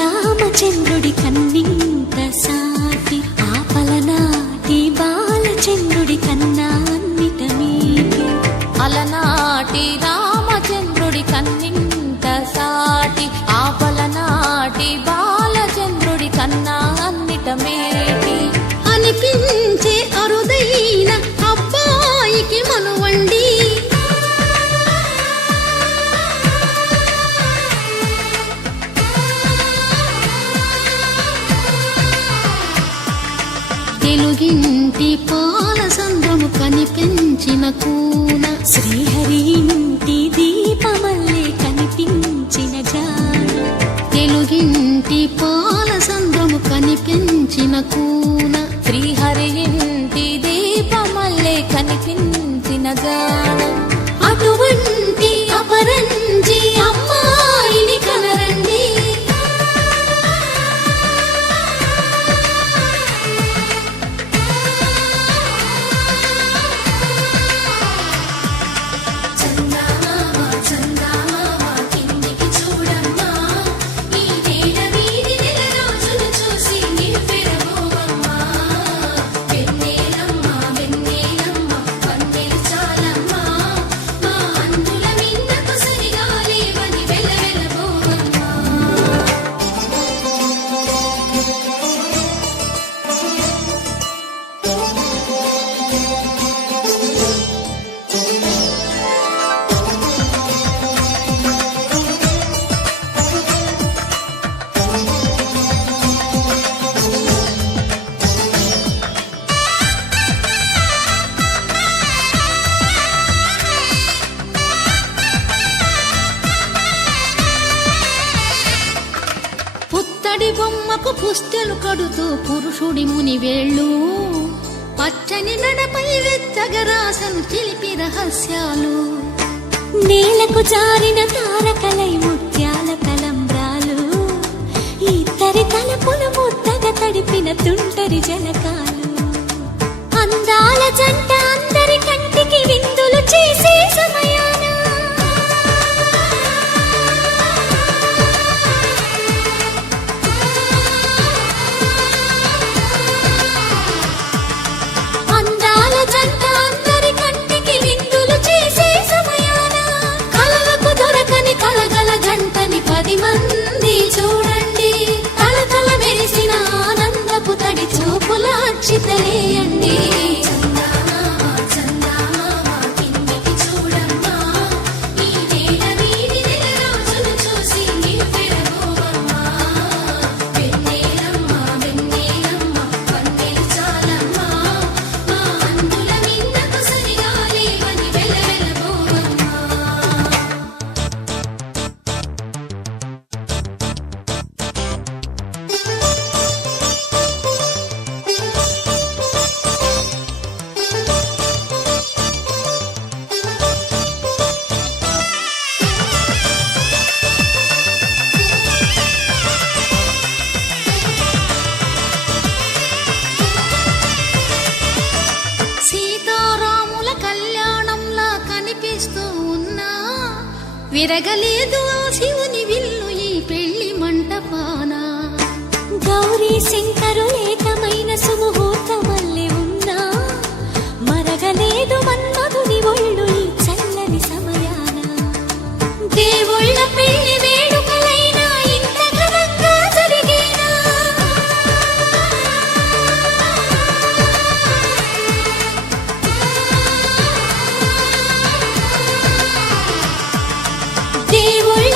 రామచంద్రుడి కన్నింత సాటి ఆపలనాటి బాలచంద్రుడి కన్నా అన్నిట మీటి అలనాటి రామచంద్రుడి కన్నింత సాటి ఆపలనాటి బాలచంద్రుడి కన్నా అన్నిట మేటి అనిపించే అరుదైన అబ్బాయికి మనువండి తెలుగింటి పాలసంద్రము కనిపించిన కూన శ్రీహరి ఇంటి దీపమల్లే కనిపించిన జాన తెలుగింటి పాలసంద్రము కనిపించిన కూన శ్రీహరి ఇంటి దీపమల్లే కనిపించిన గానం అటువంటి అపరంజి అమ్మాయిని కనరండి పుత్తడి బొమ్మకు పుస్తెలు కడుతూ పురుషుడి ముని వేళ్ళు పచ్చని నడపై వెచ్చగరాసను చిలిపి రహస్యాలు నేలకు జారిన తారకలై ముత్యాల తలంబ్రాలు ఇద్దరి తలపులు ముద్దగా తడిపిన తుంటరి జలకాలు అందాల జంట అందరి కంటికి విందులు చేసే సమయాన మంది చూడండి కళకళ మెరిసిన ఆనందపు తడి చూపుల అక్షితలేయండి విరగలేదు ఆ శివుని విల్లు ఈ పెళ్లి మంటపాన గౌరీ శంకరు ఏకమైన సుముహూర్తమల్లె ఉన్నా మరగలేదు మన్మధుని ఒళ్ళు ఈ చల్లని సమయాన దేవుళ్ళ పెళ్లి వేడుకలైనా ఇంత ఘనంగా జరిగేనా దేవుళ్ళ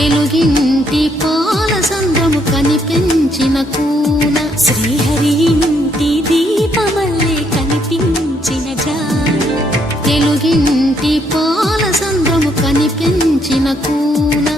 తెలుగింటి పాల సంద్రము కనిపించిన కూన శ్రీహరి ఇంటి దీపమల్లే కనిపించిన జాడ తెలుగింటి పాల సంద్రము కనిపించిన కూన